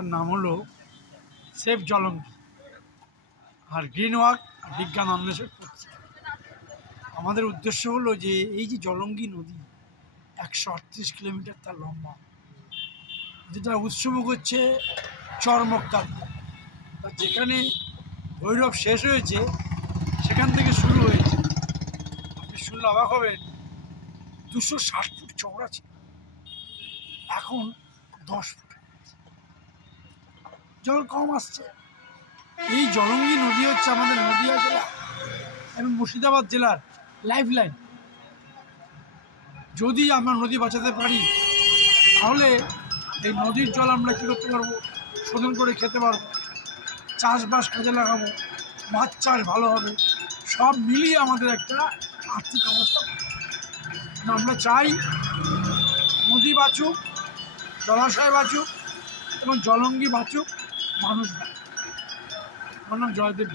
সংস্থার নাম হলো সেফ জলঙ্গি আর গ্রিন ওয়াক আর বিজ্ঞান অন্বেষণ পত্রিকা। আমাদের উদ্দেশ্য হলো যে এই যে জলঙ্গি নদী 138 কিলোমিটার তার লম্বা, যেটা উৎসমুখ হচ্ছে চরমক্কাল, যেখানে ভৈরব শেষ হয়েছে সেখান থেকে শুরু হয়েছে। আপনি শুনলে অবাক হবেন, 260 ফুট চওড়া ছিল, এখন 10 ফুট, জল কম আসছে। এই জলঙ্গি নদী হচ্ছে আমাদের নদীয়া জেলা এবং মুর্শিদাবাদ জেলার লাইফ লাইন। যদি আমরা নদী বাঁচাতে পারি তাহলে এই নদীর জল আমরা কী করতে পারবো, শোধন করে খেতে পারবো, চাষবাস কাজে লাগাবো, মাছ চাষ ভালো হবে, সব মিলিয়ে আমাদের একটা আর্থিক অবস্থা। আমরা চাই নদী বাঁচুক, জলাশয় বাঁচুক এবং জলঙ্গি বাঁচুক, মানুষ বাঁচুক। আমার নাম জয়দেব।